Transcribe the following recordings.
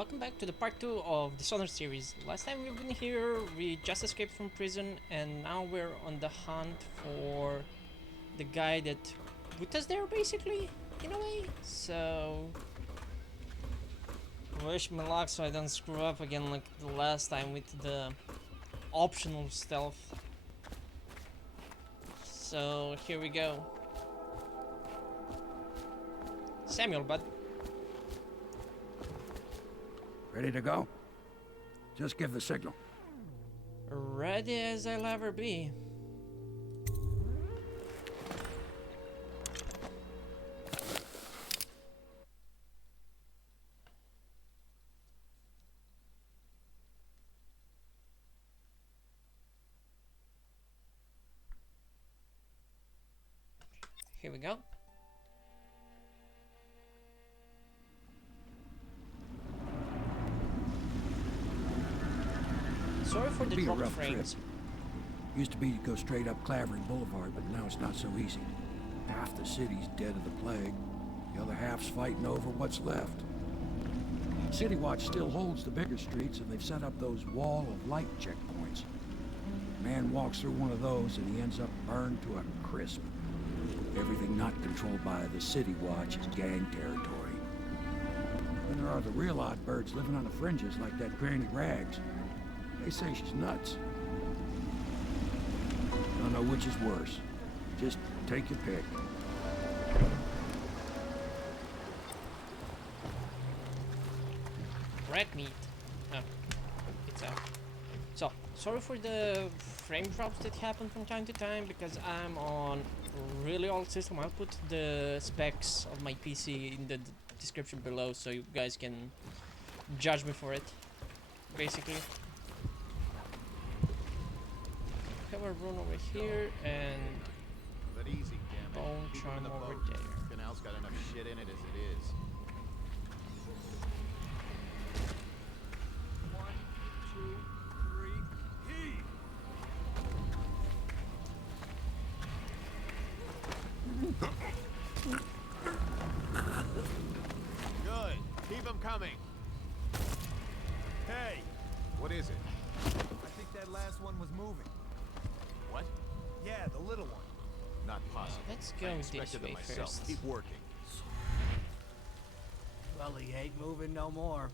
Welcome back to the part 2 of Dishonored series. Last time we've been here, we just escaped from prison and now we're on the hunt for the guy that put us there basically, in a way. So, wish me luck so I don't screw up again like the last time with the optional stealth. So, here we go. Samuel, bud. Ready to go? Just give the signal. Ready as I'll ever be. Here we go. Sorry for the Be a dropped rough frames. trip. Used to be to go straight up Clavering Boulevard, but now it's not so easy. Half the city's dead of the plague. The other half's fighting over what's left. City Watch still holds the bigger streets, and they've set up those wall of light checkpoints. A man walks through one of those, and he ends up burned to a crisp. Everything not controlled by the City Watch is gang territory. Then there are the real odd birds living on the fringes like that Granny Rags. They say she's nuts. Don't know which is worse. Just take your pick. Red meat. Oh, it's out. So, sorry for the frame drops that happen from time to time because I'm on really old system. I'll put the specs of my PC in the description below so you guys can judge me for it, basically. Have a rune over here and But easy, damn it. bone Keep 'em charm in the over boat. there. Canal's got enough shit in it as it is. One, two, three, heave! Good. Keep them coming. Hey! What is it? I think that last one was moving. What? Yeah, the little one. Not possible. Let's I go this expected way it myself. first. Keep working. Well, he ain't moving no more.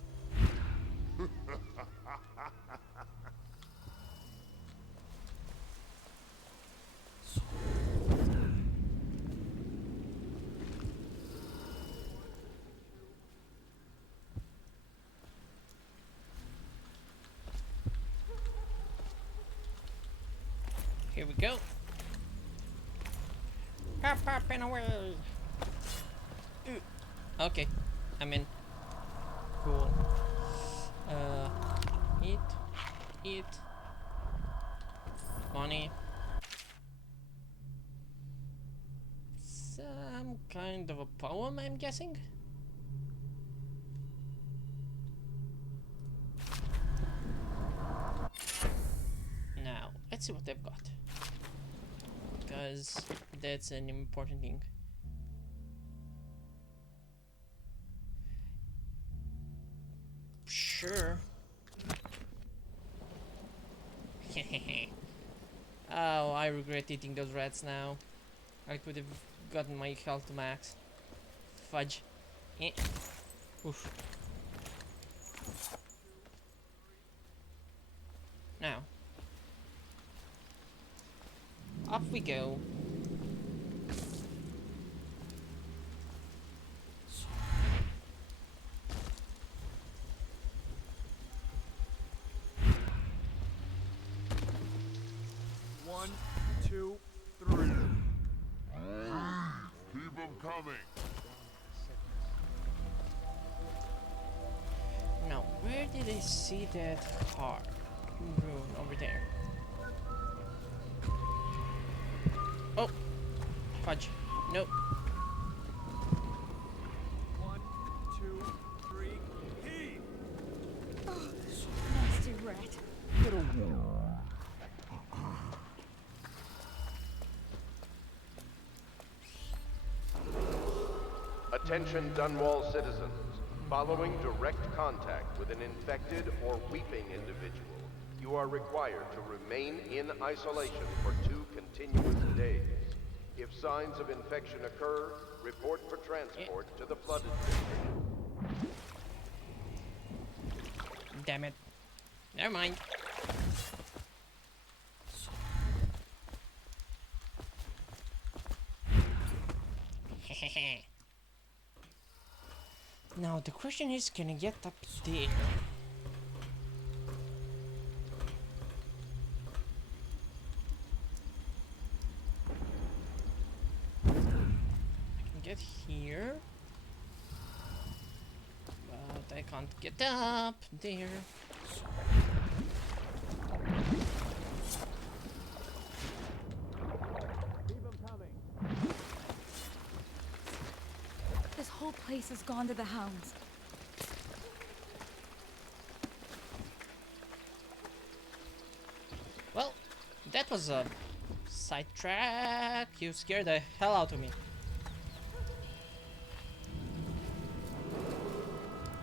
Here we go. Hop, hop, and away. Ooh. Okay, I'm in. Cool. Eat. Money. Some kind of a poem, I'm guessing. Now, let's see what they've got. Because that's an important thing. Sure. Oh, I regret eating those rats now. I could have gotten my health to max. Fudge. Eh. Oof. Now. Up we go. One, two, three. Keep them coming. Now, where did I see that car? Rune over there. Oh! Fudge. Nope. One, two, three, heave! Nasty rat. Attention Dunwall citizens. Following direct contact with an infected or weeping individual, you are required to remain in isolation for 2 continuous days. If signs of infection occur, report for transport to the flooded district. Damn it. Never mind. Now the question is, can I get up there? I can get here, but I can't get up there. This whole place has gone to the hounds. Well, that was a sidetrack. You scared the hell out of me.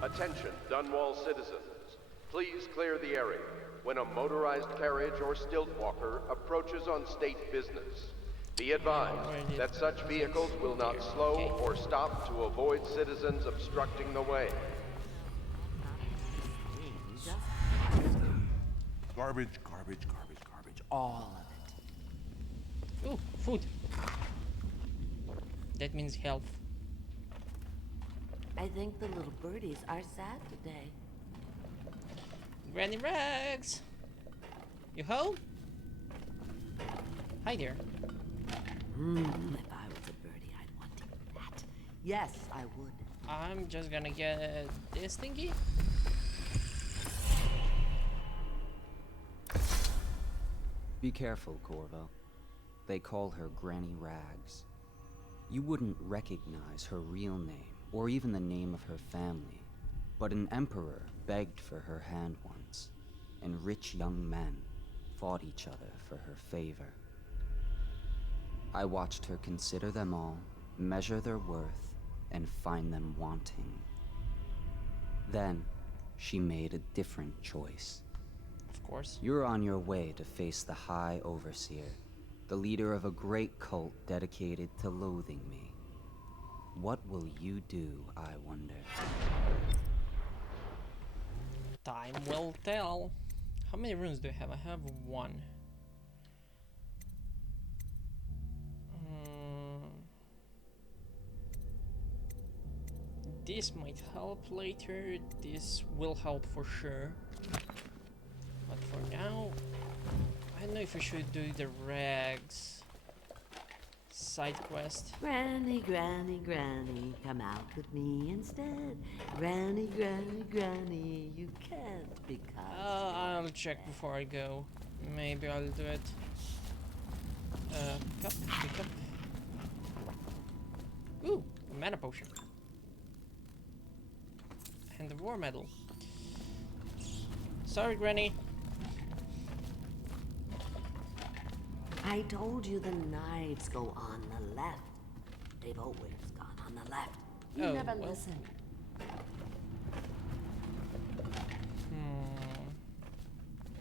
Attention, Dunwall citizens. Please clear the area when a motorized carriage or stilt walker approaches on state business. Be advised that such vehicles will not slow or stop to avoid citizens obstructing the way. Garbage, garbage, garbage, garbage. All of it. Ooh, food. That means health. I think the little birdies are sad today. Granny Rags! You home? Hi there. If I was a birdie, I'd want to eat that. Yes, I would. I'm just gonna get this thingy. Be careful, Corvo. They call her Granny Rags. You wouldn't recognize her real name, or even the name of her family. But an emperor begged for her hand once, and rich young men fought each other for her favor. I watched her consider them all, measure their worth, and find them wanting. Then, she made a different choice. Of course. You're on your way to face the High Overseer, the leader of a great cult dedicated to loathing me. What will you do, I wonder? Time will tell. How many runes do I have? I have 1. This might help later. This will help for sure. But for now, I don't know if we should do the Rags side quest. Granny, granny, granny, come out with me instead. Granny, granny, granny, you can't because... I'll check before I go. Maybe I'll do it. Pick up. Ooh, a mana potion. And the war medal. Sorry, Granny. I told you the knives go on the left. They've always gone on the left. You Oh, never well. listen.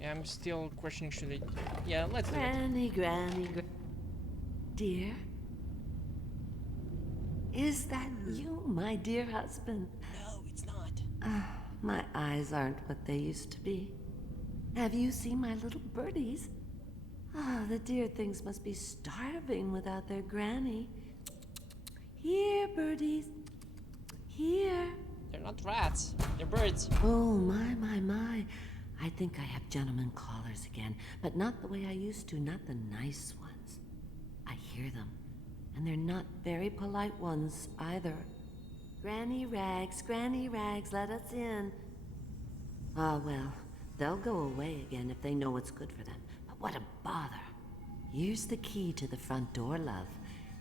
Yeah, I'm still questioning should I... Yeah, let's do it. Granny, granny, dear? Is that you, my dear husband? No, it's not. My eyes aren't what they used to be. Have you seen my little birdies? The dear things must be starving without their granny. Here, birdies. Here. They're not rats. They're birds. Oh, my. I think I have gentlemen callers again, but not the way I used to, not the nice ones. I hear them, and they're not very polite ones either. Granny Rags, let us in. Ah, well, they'll go away again if they know what's good for them. But what a bother. Here's the key to the front door, love.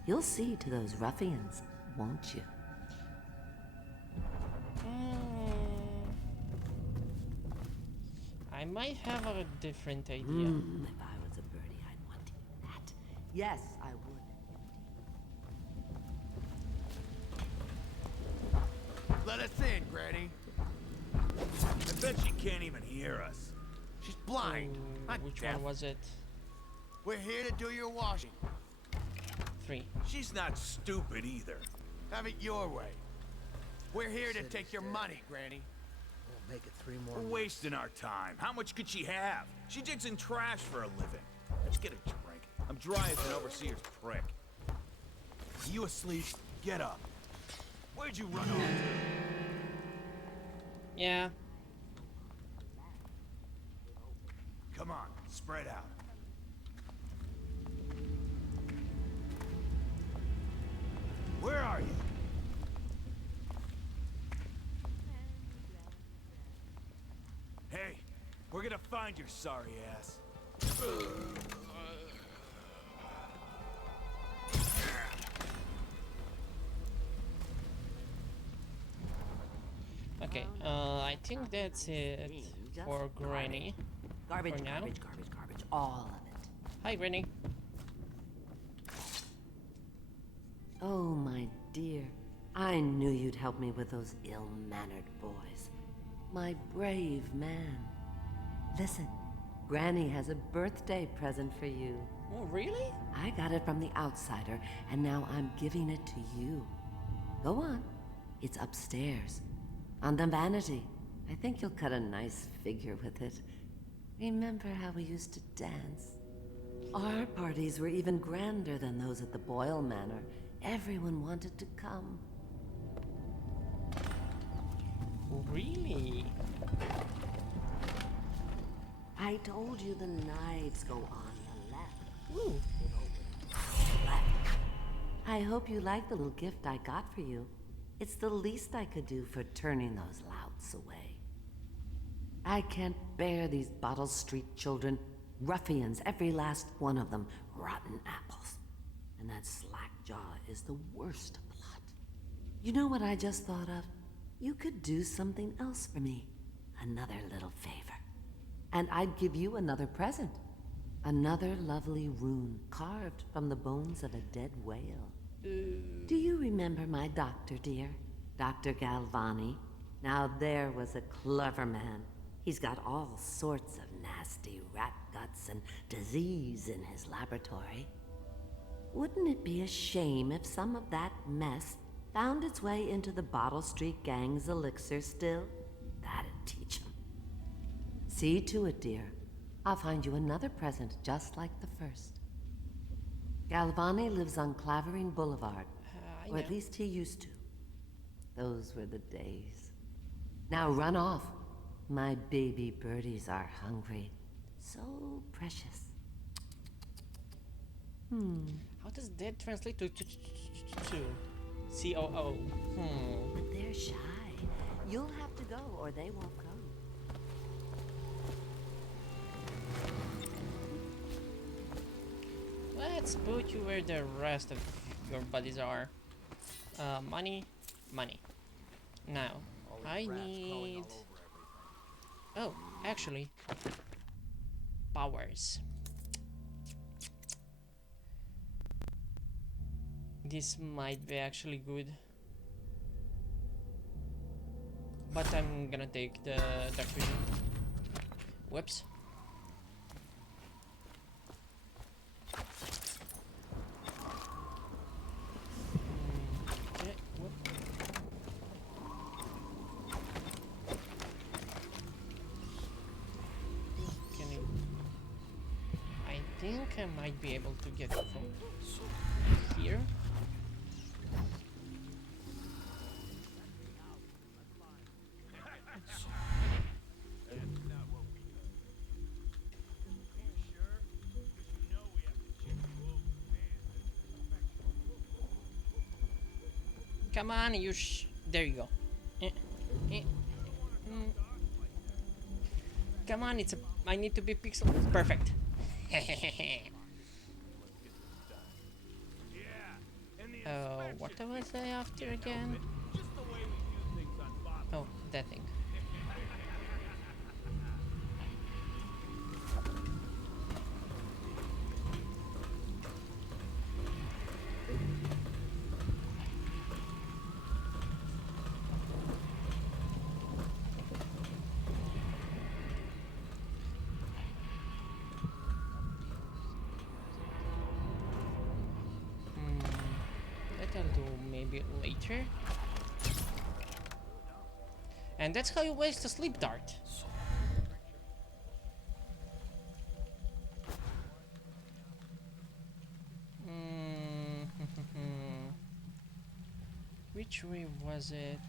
You'll see to those ruffians, won't you? I might have a different idea. If I was a birdie, I'd want to eat that. Yes, I would. Let us in, Granny. I bet she can't even hear us. She's blind. Not Which deaf. one was it? We're here to do your washing. 3. She's not stupid either. Have it your way. We're here to take your money, Granny. We'll make it 3 more. We're wasting our time. How much could she have? She digs in trash for a living. Let's get a drink. I'm dry as an overseer's prick. Are you asleep? Get up. Where'd you run off to? Yeah. Come on, spread out. Where are you? Hey, we're gonna find your sorry ass. Okay, I think that's it for Granny. Garbage, For now. garbage, garbage, garbage. All of it. Hi, Granny. Oh, my dear. I knew you'd help me with those ill-mannered boys. My brave man. Listen, Granny has a birthday present for you. Oh, really? I got it from the outsider, and now I'm giving it to you. Go on. It's upstairs. On the vanity. I think you'll cut a nice figure with it. Remember how we used to dance? Our parties were even grander than those at the Boyle Manor. Everyone wanted to come. Really? I told you the knives go on the left. Ooh. Left. I hope you like the little gift I got for you. It's the least I could do for turning those louts away. I can't bear these Bottle Street children. Ruffians, every last one of them. Rotten apples. And that slack jaw is the worst blot. You know what I just thought of? You could do something else for me. Another little favor. And I'd give you another present. Another lovely rune carved from the bones of a dead whale. Do you remember my doctor, dear? Dr. Galvani? Now there was a clever man. He's got all sorts of nasty rat guts and disease in his laboratory. Wouldn't it be a shame if some of that mess found its way into the Bottle Street Gang's elixir still? That'd teach 'em. See to it, dear. I'll find you another present just like the first. Galvani lives on Clavering Boulevard, or at least he used to. Those were the days. Now run off. My baby birdies are hungry. So precious. How does that translate to COO? But they're shy. You'll have to go, or they won't come. Let's put you where the rest of your buddies are. Money, money. Now, I need... Oh, actually, powers. This might be actually good. But I'm gonna take the dark vision. Whoops. Okay, whoop. Can you... I think I might be able to get it from here. Come on, you there you go. Come on, it's a... I need to be pixel... Perfect. What was I after again? Oh, that thing. maybe later. And that's how you waste a sleep dart. Which way was it?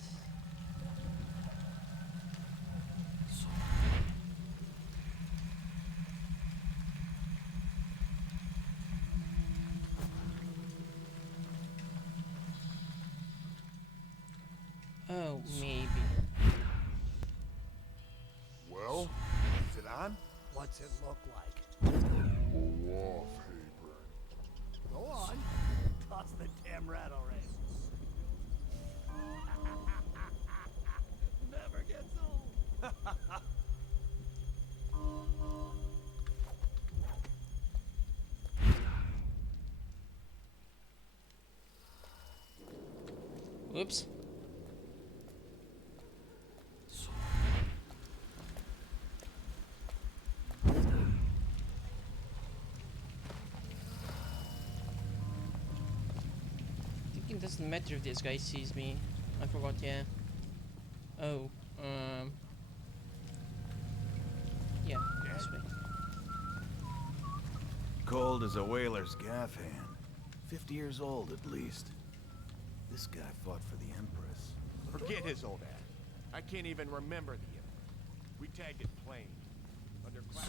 Oh, maybe. Well, is it on? What's it look like? Wallpaper. Go on. Toss the damn rat already. Never gets old. Whoops. It doesn't matter if this guy sees me. I forgot, yeah. Oh, yeah, this way. Cold as a whaler's gaff hand. 50 years old at least. This guy fought for the Empress. Forget his old ass. I can't even remember the year. We tagged it plain. Under class.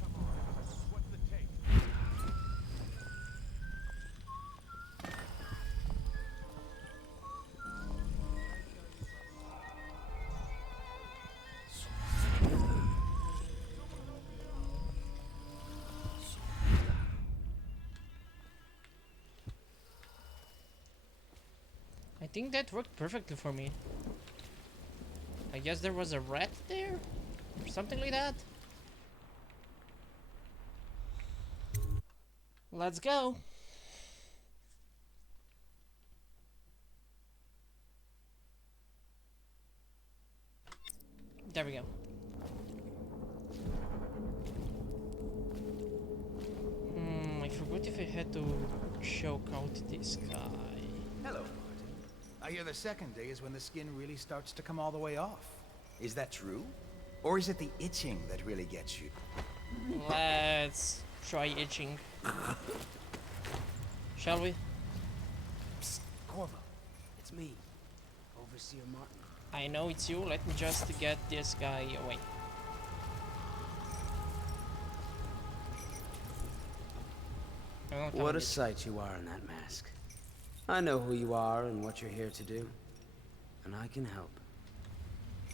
Come on, what's the take? I think that worked perfectly for me. I guess there was a rat there? Or something like that? Let's go! There we go. I forgot if I had to choke out this guy. Hello, Martin. I hear the second day is when the skin really starts to come all the way off. Is that true? Or is it the itching that really gets you? Let's try itching. Shall we? Psst, Corvo. It's me, Overseer Martin. I know it's you. Let me just get this guy away. What a sight you are in that mask. I know who you are and what you're here to do. And I can help.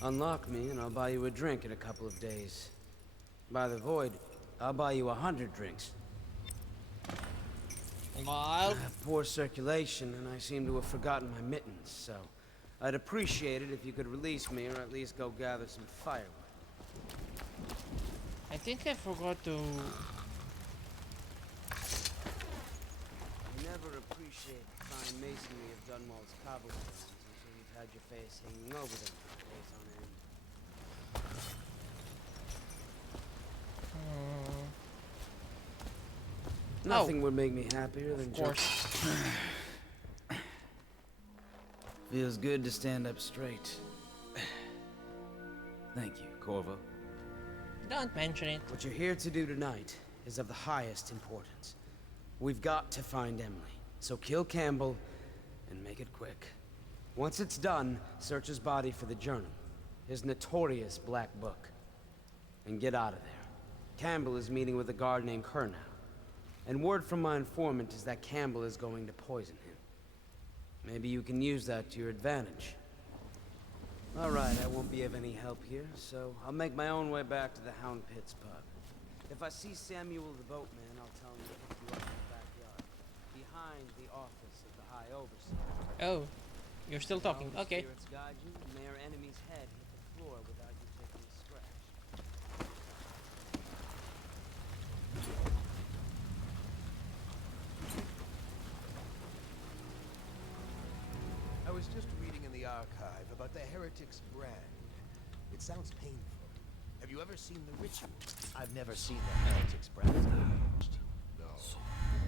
Unlock me and I'll buy you a drink in a couple of days. By the void, I'll buy you 100 drinks. I have poor circulation and I seem to have forgotten my mittens, so I'd appreciate it if you could release me or at least go gather some firewood. I think I forgot to... You never appreciate the fine masonry of Dunwall's cobblestones until you've had your face hanging over them for days on end. Nothing would make me happier than just... Feels good to stand up straight. Thank you, Corvo. Don't mention it. What you're here to do tonight is of the highest importance. We've got to find Emily, so kill Campbell and make it quick. Once it's done, search his body for the journal, his notorious black book, and get out of there. Campbell is meeting with a guard named Kernow, and word from my informant is that Campbell is going to poison him. Maybe you can use that to your advantage. All right, I won't be of any help here, so I'll make my own way back to the Hound Pits pub. If I see Samuel the boatman, I'll tell him to pick you up in the backyard, behind the office of the High Overseer. Oh, you're still talking. Okay. Spirits guide you, and may your enemy's head hit the floor without you taking a scratch. I was just reading in the archive about the Heretic's brand. It sounds painful. Have you ever seen the ritual? I've never seen the Heretic's brand. No,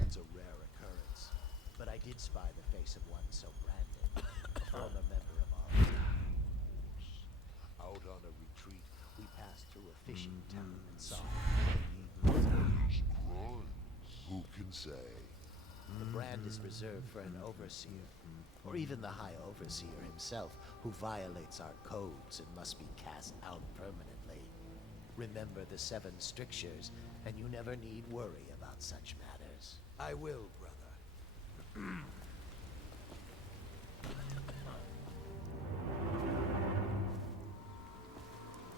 it's a rare occurrence. but I did spy the face of one so branded, a former member of our Out on a retreat, we passed through a fishing town and saw who can say? the brand is reserved for an overseer, or even the High Overseer himself, who violates our codes and must be cast out permanently. Remember the 7 strictures, and you never need worry about such matters. I will, brother.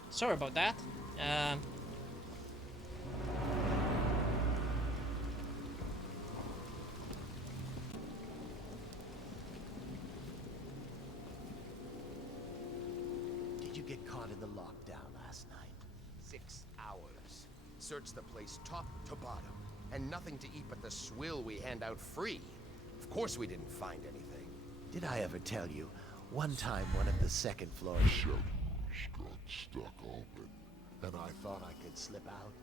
Sorry about that. Did you get caught in the lockdown last night? 6 hours. Searched the place top to bottom, and nothing to eat but the swill we hand out free. Of course we didn't find anything. Did I ever tell you, one time one of the second floor shutters got stuck open, and I thought I could slip out?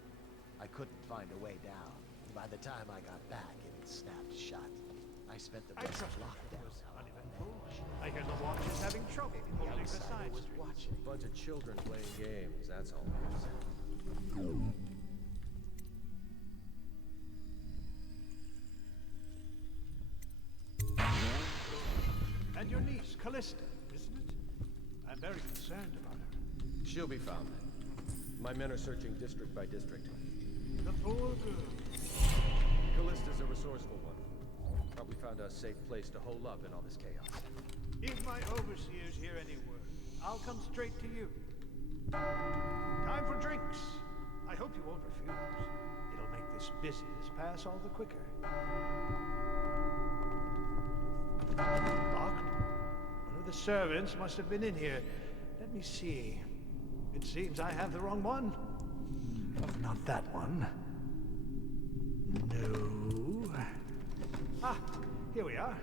I couldn't find a way down. By the time I got back, it had snapped shut. I spent the rest of lockdown. I hear the watch is having trouble holding the side was watching. A bunch of children playing games, that's all. And your niece, Callista, isn't it? I'm very concerned about her. She'll be found. My men are searching district by district. The poor girl. Callista's a resourceful one. Probably found a safe place to hole up in all this chaos. If my overseers hear any word, I'll come straight to you. Time for drinks. I hope you won't refuse. It'll make this business pass all the quicker. Locked? One of the servants must have been in here. Let me see. It seems I have the wrong one. Not that one. No. Ah, here we are.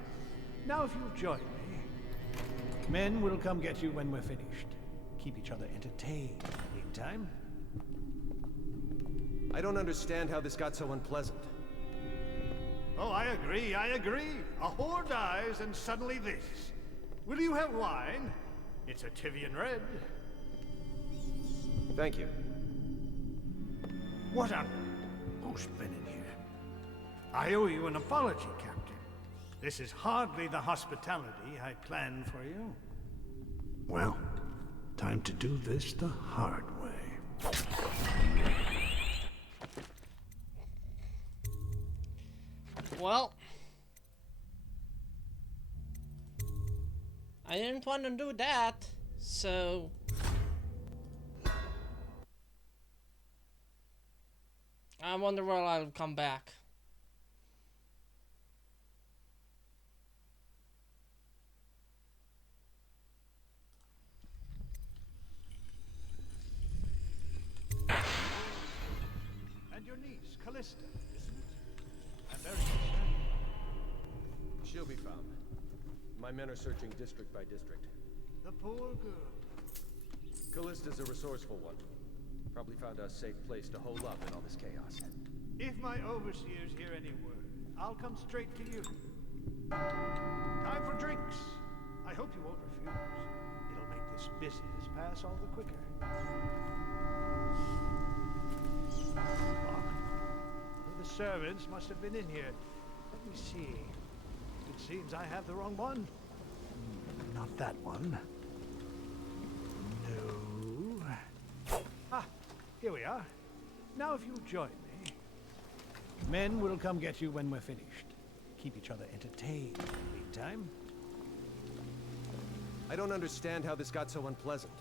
Now if you'll join me. Men will come get you when we're finished. Keep each other entertained in the meantime. I don't understand how this got so unpleasant. Oh, I agree, I agree. A whore dies and suddenly this. Will you have wine? It's a Tivian red. Thank you. What on... Who's been in here? I owe you an apology, Captain. This is hardly the hospitality I planned for you. Well, time to do this the hard way. Well, I didn't want to do that, so I wonder where I'll come back. And your niece, Callista, isn't it? I'm very concerned. She'll be found. My men are searching district by district. The poor girl. Callista's a resourceful one. Probably found a safe place to hole up in all this chaos. If my overseers hear any word, I'll come straight to you. Time for drinks. I hope you won't refuse. It'll make this business pass all the quicker. Locked. One of the servants must have been in here. Let me see. It seems I have the wrong one. Not that one. No. Ah, here we are. Now if you'll join me. Men will come get you when we're finished. Keep each other entertained in the meantime. I don't understand how this got so unpleasant.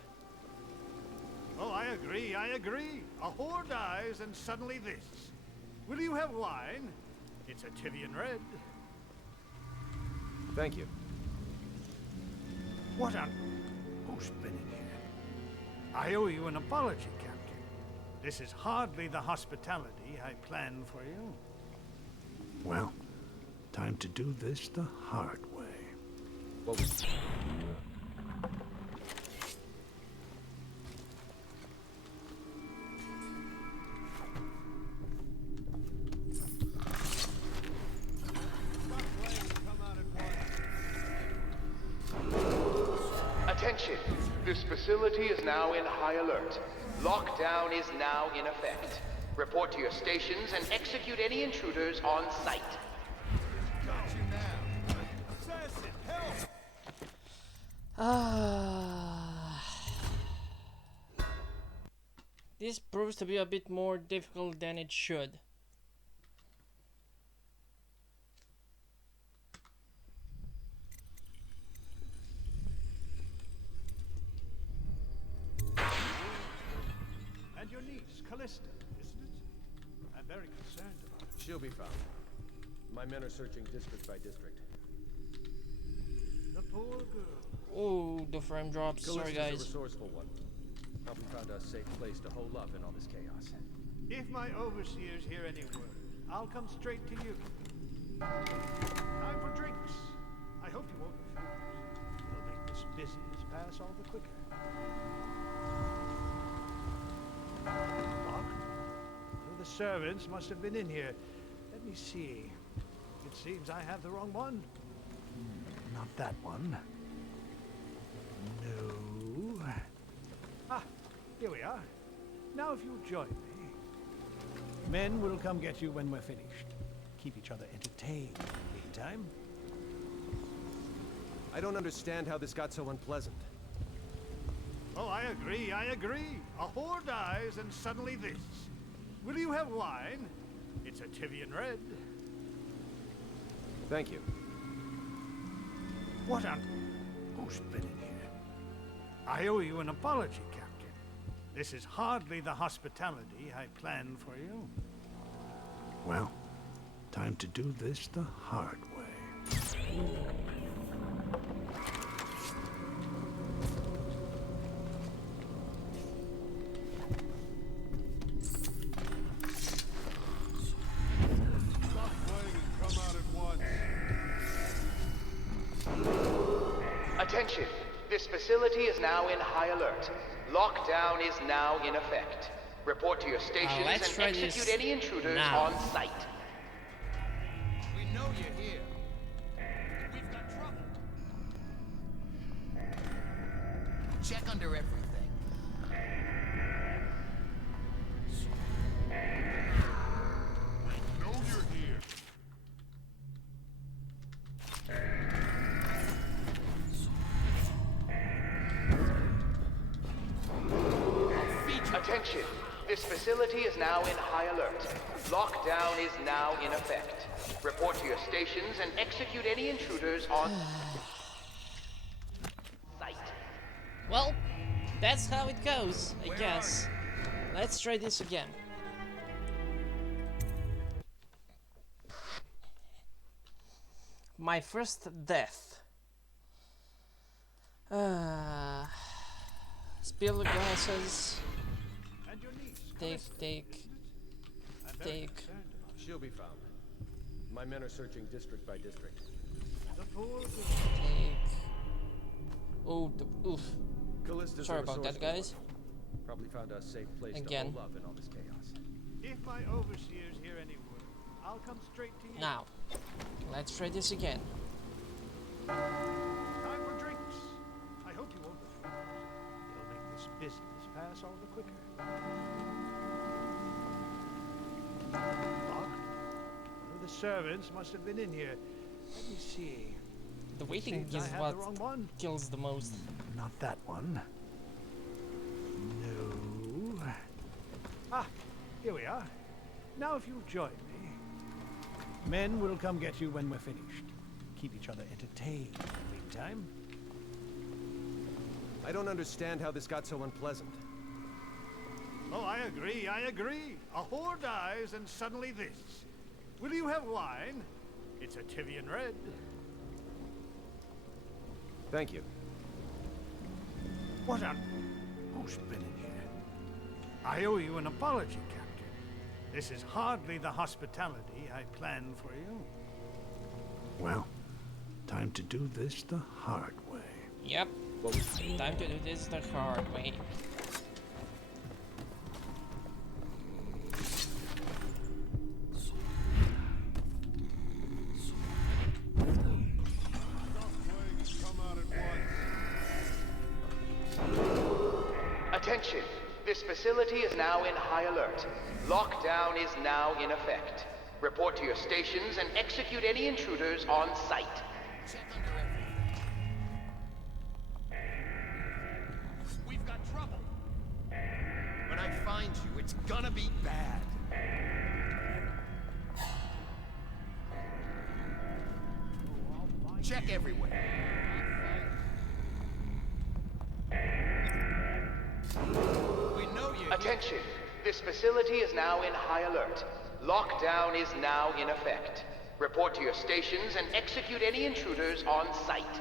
Oh, I agree, I agree. A whore dies and suddenly this. Will you have wine? It's a Tivian red. Thank you. What on... Who's been in here? I owe you an apology, Captain. This is hardly the hospitality I planned for you. Well, time to do this the hard way. What was... Attention! This facility is now in high alert. Lockdown is now in effect. Report to your stations and execute any intruders on site. Got you now. Assassin, help! This proves to be a bit more difficult than it should. And your niece, Callista, isn't it? I'm very concerned about her. She'll be found. My men are searching district by district. The poor girl. Oh, the frame drops. Sorry, Callista's guys. a resourceful one. Probably found a safe place to hole up in all this chaos. If my overseers hear any word, I'll come straight to you. Time for drinks. I hope you won't refuse. It'll make this business pass all the quicker. Locked? One of the servants must have been in here. Let me see. It seems I have the wrong one. Not that one. No. Ah, here we are. Now if you'll join me. Men will come get you when we're finished. Keep each other entertained in the meantime. I don't understand how this got so unpleasant. Oh, I agree. A whore dies and suddenly this. Will you have wine? It's a Tivian red. Thank you. What on... Who's been in here? I owe you an apology, Captain. This is hardly the hospitality I planned for you. Well, time to do this the hard way. Attention! This facility is now in high alert. Lockdown is now in effect. Report to your stations and execute any intruders on site. We know you're here. We've got trouble. Check under everything. I know you're here. Attention! This facility is now in high alert. Lockdown is now in effect. Report to your stations and execute any intruders on site. Well, that's how it goes, I guess. Let's try this again. My first death. Spill the glasses. Take. She'll be found. My men are searching district by district. Take. Oh, oof. Callista's Sorry a about that, resourceful guys. one. Probably found a safe place Again. to hole up in all this chaos. If my overseers hear any word, I'll come straight to you. Now, let's try this again. Time for drinks. I hope you won't refuse. It'll make this business pass all the quicker. Locked? One of the servants must have been in here. Let me see. The waiting Seems is I have what the wrong one. kills the most. Not that one. No. Ah, here we are. Now if you'll join me. Men will come get you when we're finished. Keep each other entertained in the meantime. I don't understand how this got so unpleasant. Oh, I agree. A whore dies and suddenly this. Will you have wine? It's a Tivian red. Thank you. What on... Who's been in here? I owe you an apology, Captain. This is hardly the hospitality I planned for you. Well, time to do this the hard way. Yep. Time to do this the hard way. Attention! This facility is now in high alert. Lockdown is now in effect. Report to your stations and execute any intruders on site. Check under everything. We've got trouble. When I find you, it's gonna be bad. Check everywhere. We know you. Attention. This facility is now in high alert. Lockdown is now in effect. Report to your stations and execute any intruders on site.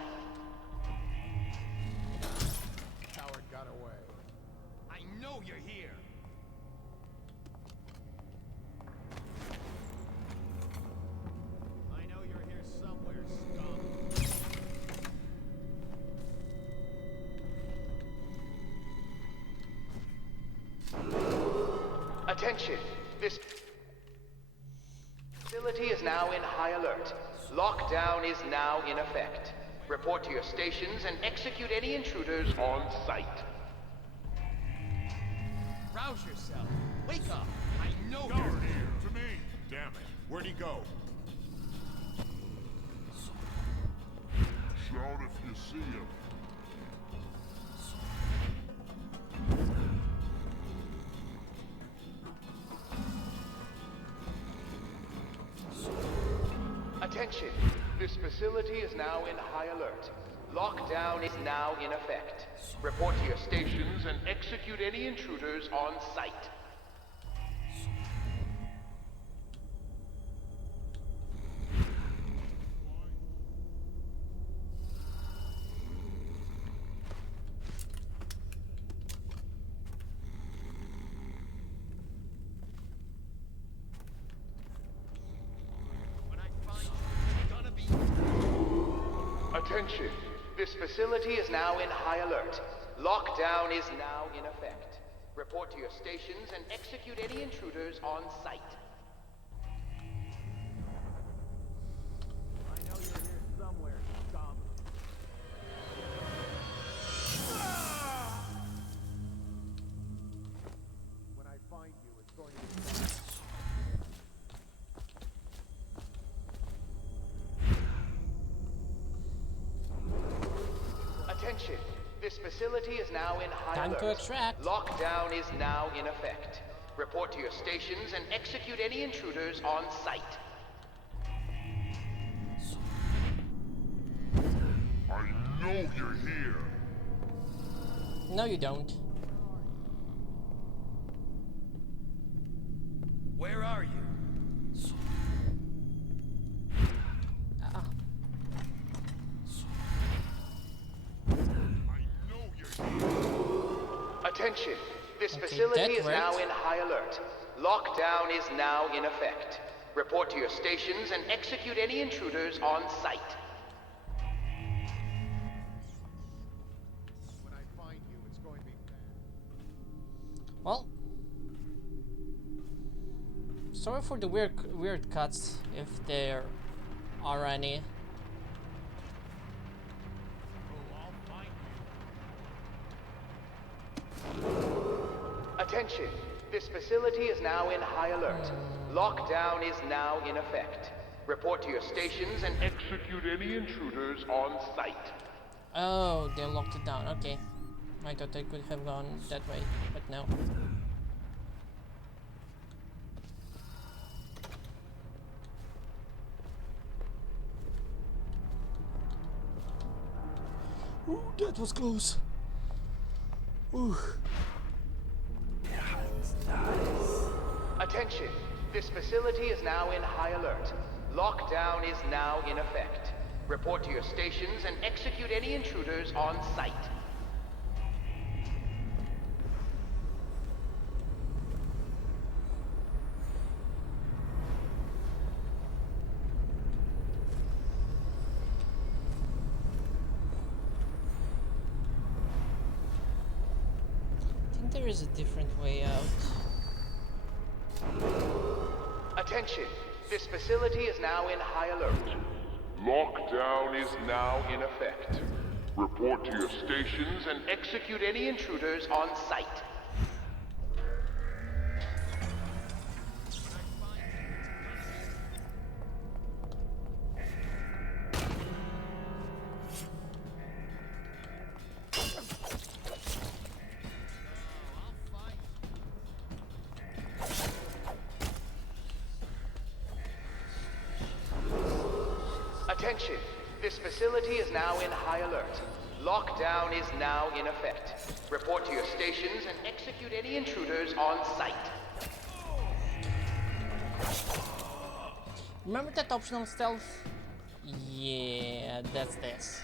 Coward got away. I know you're here. I know you're here somewhere, scum. Attention. This facility is now in high alert. Lockdown is now in effect. Report to your stations and execute any intruders on site. Rouse yourself. Wake up. I know you're here. To me. Damn it. Where'd he go? Shout if you see him. Attention. This facility is now in high alert. Lockdown is now in effect. Report to your stations and execute any intruders on site. Attention. This facility is now in high alert. Lockdown is now in effect. Report to your stations and execute any intruders on site. I know you're here somewhere, scum. When I find you, it's going to be bad. Attention. This facility is now in high Time alert. to extract. Lockdown is now in effect. Report to your stations and execute any intruders on site. I know you're here. No, you don't. Where are you? Ah. Attention. This Okay, facility that is now worked. in high alert. Lockdown is now in effect. Report to your stations and execute any intruders on site. When I find you, it's going to be bad. Well, sorry for the weird cuts, if there are any. Attention. This facility is now in high alert. Lockdown is now in effect. Report to your stations and execute any intruders on site. Oh, they locked it down. Okay. I thought I could have gone that way, but no. Ooh, that was close. Ooh. Attention. This facility is now in high alert. Lockdown is now in effect. Report to your stations and execute any intruders on site. I think there is a different way out. Attention. This facility is now in high alert. Lockdown is now in effect. Report to your stations and execute any intruders on site. Attention! This facility is now in high alert. Lockdown is now in effect. Report to your stations and execute any intruders on site. Remember that optional stealth? Yeah, that's this.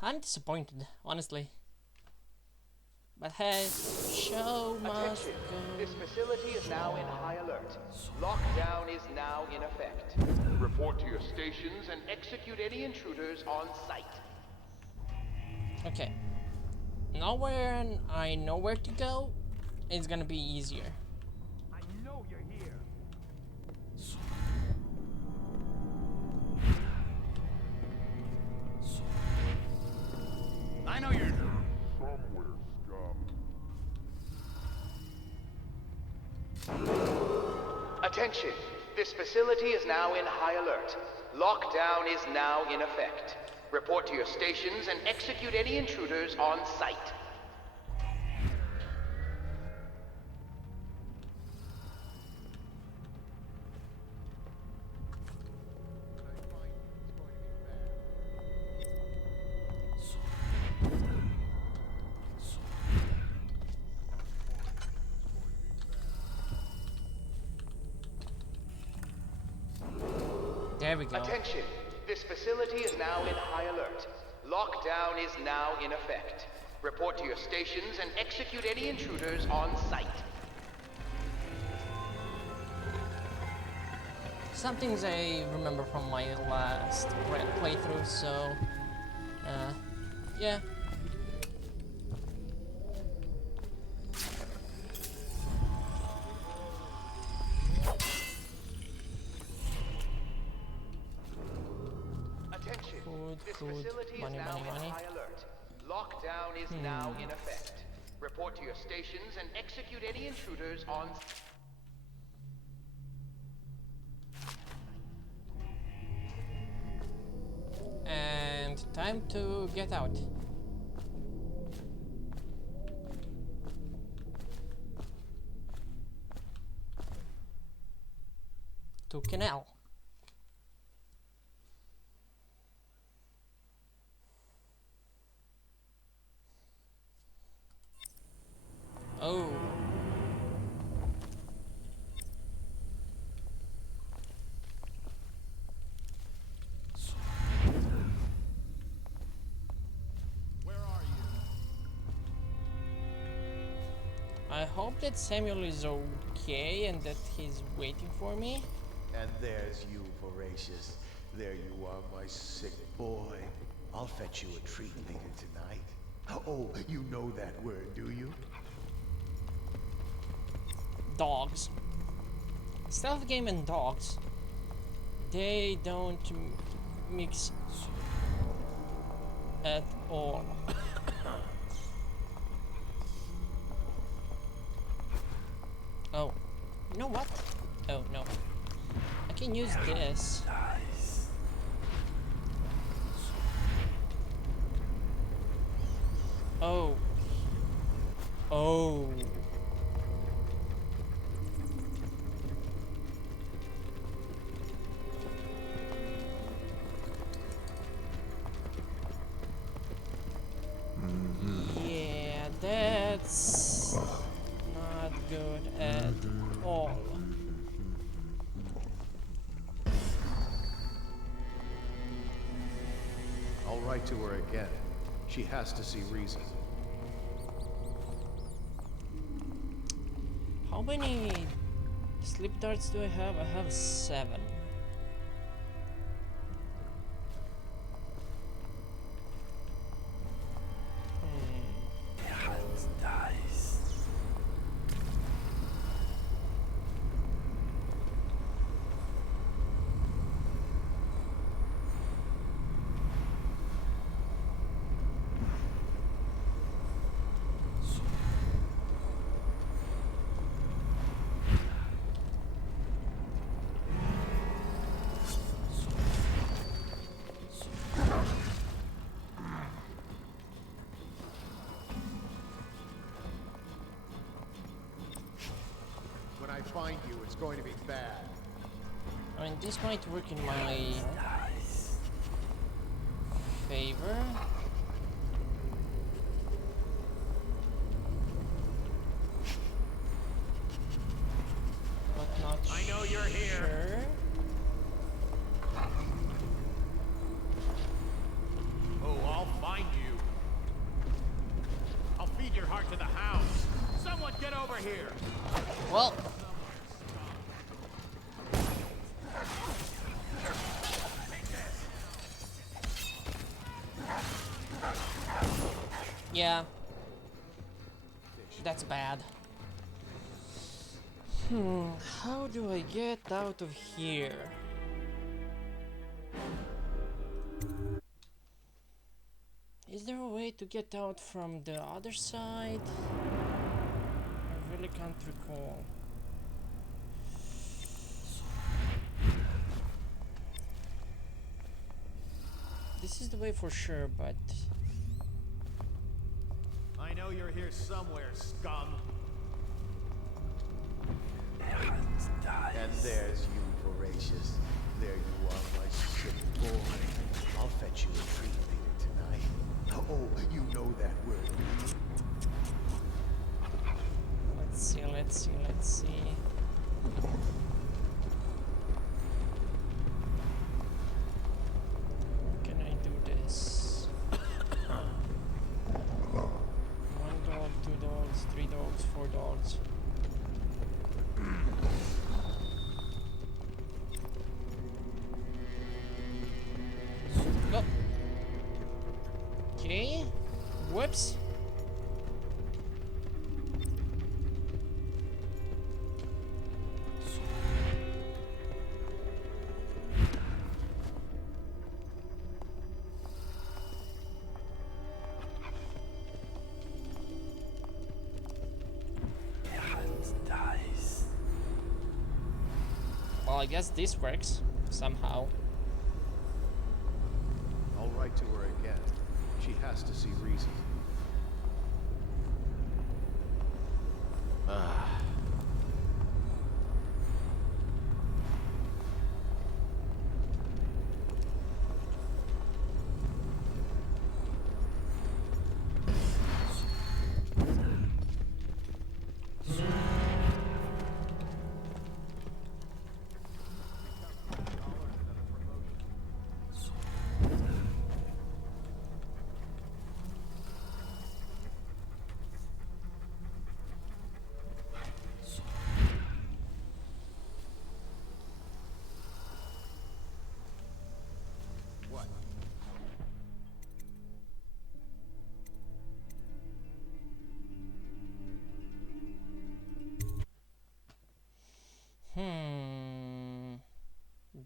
I'm disappointed, honestly. But hey, show must Attention! go. This facility is now in high alert. Lockdown is now in effect. Report to your stations and execute any intruders on site. Okay. Now when I know where to go, it's gonna be easier. I know you're here. I know you're here. Somewhere, scum. Attention! This facility is now in high alert. Lockdown is now in effect. Report to your stations and execute any intruders on site. There we go. Attention! This facility is now in high alert. Lockdown is now in effect. Report to your stations and execute any intruders on site. Some things I remember from my last playthrough, so yeah. Food, money. High alert. Lockdown is now in effect. Report to your stations and execute any intruders on. And time to get out. To Canal. Oh. Where are you? I hope that Samuel is okay and that he's waiting for me. And there's you, Voracious. There you are, my sick boy. I'll fetch you a treat later tonight. Oh, you know that word, do you? Dogs. Stealth game and dogs. They don't mix at all. Oh, you know what? Oh no, I can use this. Oh. Oh. Yeah, that's not good at all. I'll write to her again. She has to see reason. How many sleep darts do I have? I have 7. find you, it's going to be bad. I mean, this might work in my favor. But not I know you're here. sure. Oh, I'll find you. I'll feed your heart to the hounds. Someone get over here. Well. Yeah. That's bad. How do I get out of here? Is there a way to get out from the other side? I really can't recall. This is the way for sure, but I know you're here somewhere, scum. And there's you, Voracious. There you are, my sick boy. I'll fetch you a treat later tonight. Oh, you know that word. let's see, let's see, let's see. Can I do this? One dog, 2 dogs, 3 dogs, 4 dogs. Go. Okay. Whoops. Well, I guess this works somehow. I'll write to her again. She has to see reason.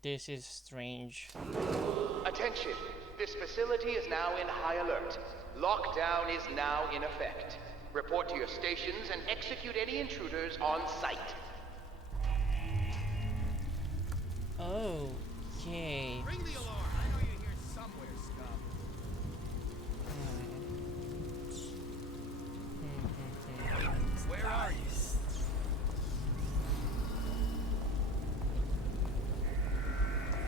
This is strange. Attention! This facility is now in high alert. Lockdown is now in effect. Report to your stations and execute any intruders on site. Okay. Ring the alarm. I know you're here somewhere, scum. Where are you?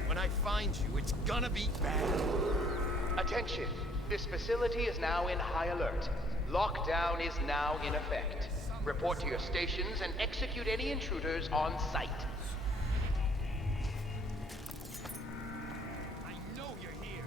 When I find you, it's gonna be bad. Attention! This facility is now in high alert. Lockdown is now in effect. Report to your stations and execute any intruders on site. I know you're here.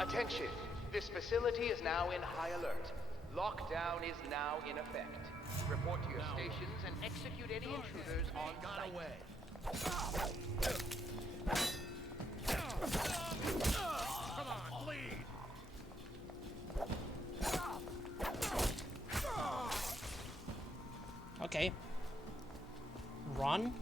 Attention! This facility is now in high alert. Lockdown is now in effect. Report to your stations and execute any intruders on site. Come on, bleed. Okay. Run.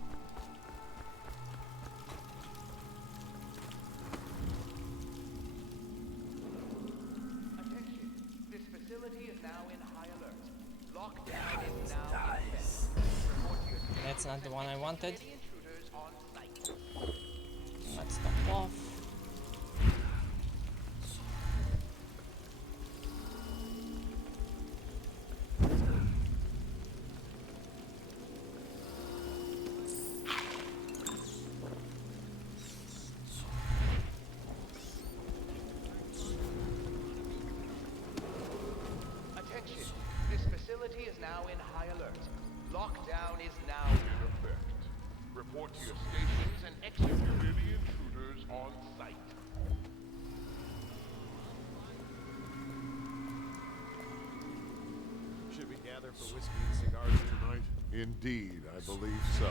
Lockdown is now in effect. Report to your That's not the one I wanted. any intruders on site. Let's stop off. Attention, this facility is now in high alert. Lockdown is now in effect. Report to your stations and execute any intruders on site. Should we gather for whiskey and cigars tonight? Indeed, I believe so.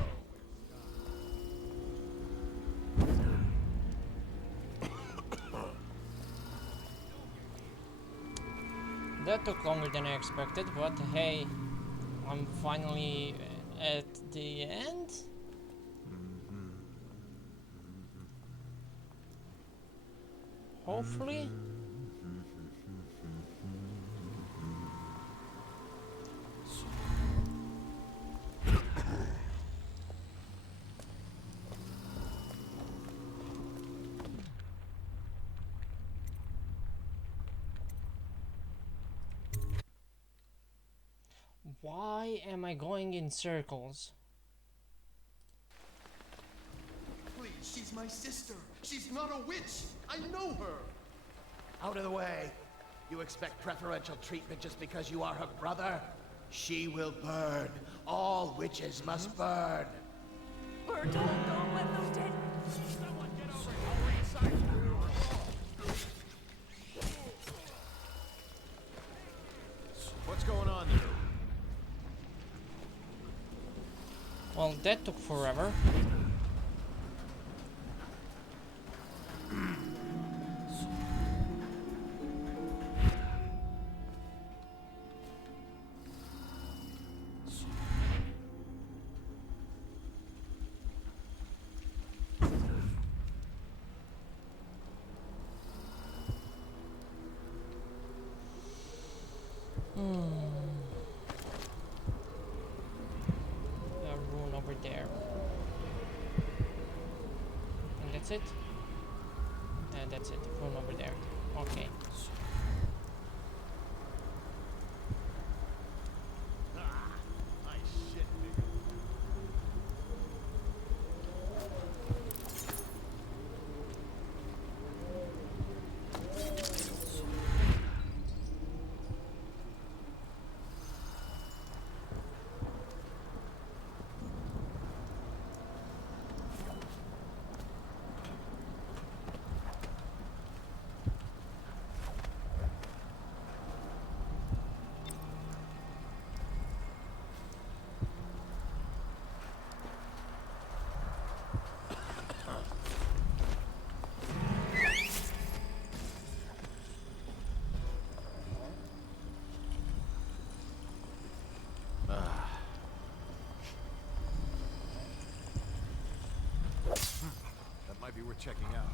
That took longer than I expected, but hey, I'm finally at the end. Hopefully. Why am I going in circles? Please, she's my sister. She's not a witch. I know her. Out of the way. You expect preferential treatment just because you are her brother? She will burn. All witches must burn. Don't let those dead. Someone get over here. I'll resign. What's going on there? Well, that took forever. Rune over there. And that's it? And that's it. Rune over there. Okay. Nice shit, nigga. That might be worth checking out.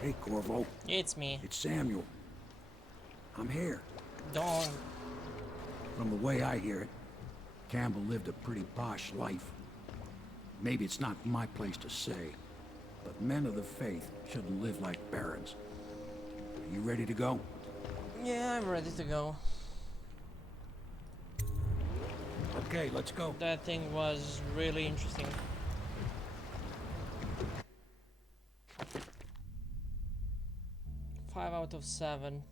Hey, Corvo. It's me. It's Samuel. I'm here. Don't. From the way I hear it, Campbell lived a pretty posh life. Maybe it's not my place to say, but men of the faith shouldn't live like barons. Are you ready to go? Yeah, I'm ready to go. Okay, let's go. That thing was really interesting. Five out of 7.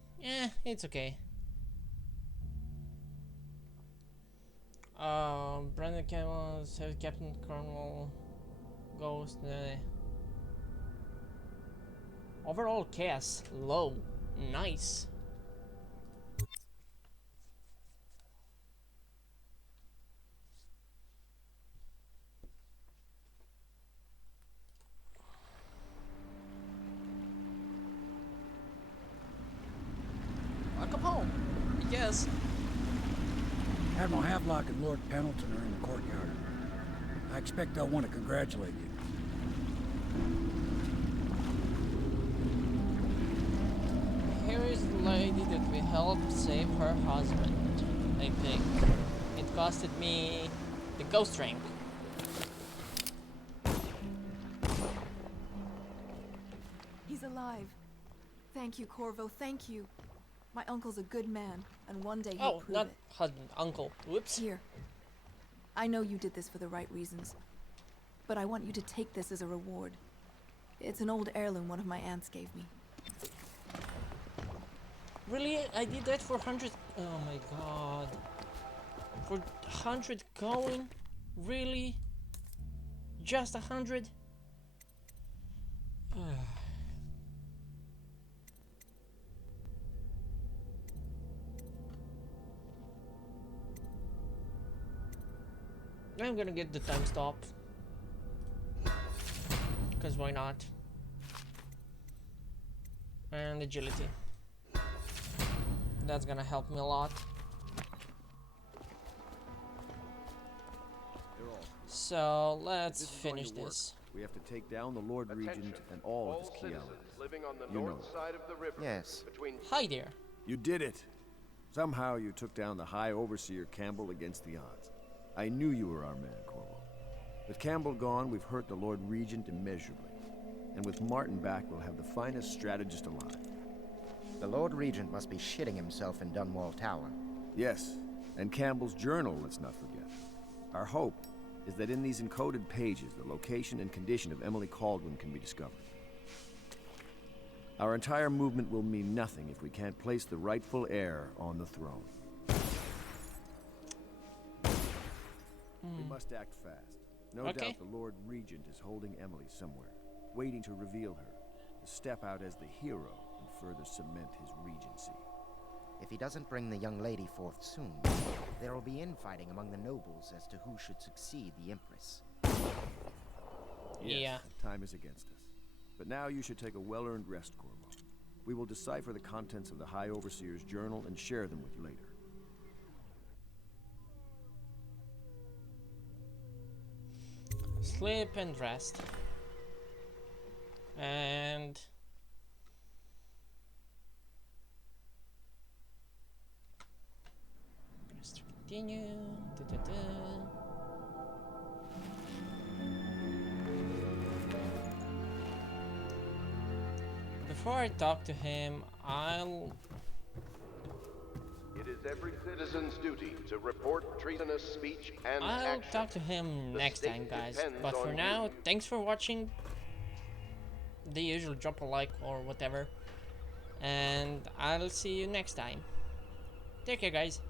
It's okay. Brandon Campbell said Captain Cornwall Ghost. Overall chaos low. Nice. Welcome home. Yes. Admiral Havelock and Lord Pendleton are in the courtyard. I expect they'll want to congratulate you. Here is the lady that we helped save her husband, I think. It costed me the ghost rank. He's alive. Thank you, Corvo, thank you. My uncle's a good man, and one day he'll prove not it. husband, uncle. Whoops. Here. I know you did this for the right reasons, but I want you to take this as a reward. It's an old heirloom one of my aunts gave me. Really? I did that for 100... Oh my god. For 100 coin? Really? Just 100? I'm gonna get the time stop. Because why not? And agility. That's gonna help me a lot. So let's finish this. We have to take down the Lord Regent and all of his key allies. Living on the You north know. side of the river. Yes. Between Hi there. You did it. Somehow you took down the High Overseer Campbell against the odds. I knew you were our man, Corvo. With Campbell gone, we've hurt the Lord Regent immeasurably. And with Martin back, we'll have the finest strategist alive. The Lord Regent must be shitting himself in Dunwall Tower. Yes, and Campbell's journal, let's not forget. Our hope is that in these encoded pages, the location and condition of Emily Caldwin can be discovered. Our entire movement will mean nothing if we can't place the rightful heir on the throne. We must act fast. No doubt the Lord Regent is holding Emily somewhere, waiting to reveal her, to step out as the hero and further cement his regency. If he doesn't bring the young lady forth soon, there will be infighting among the nobles as to who should succeed the Empress. Yes, Yeah. time is against us. But now you should take a well-earned rest, Corvo. We will decipher the contents of the High Overseer's journal and share them with you later. Sleep and rest. And... Press continue. Before I talk to him, I'll... It is every citizen's duty to report treasonous speech and I'll action. talk to him next time, guys. depends But for on now, you. thanks for watching. The usual, drop a like or whatever. And I'll see you next time. Take care, guys.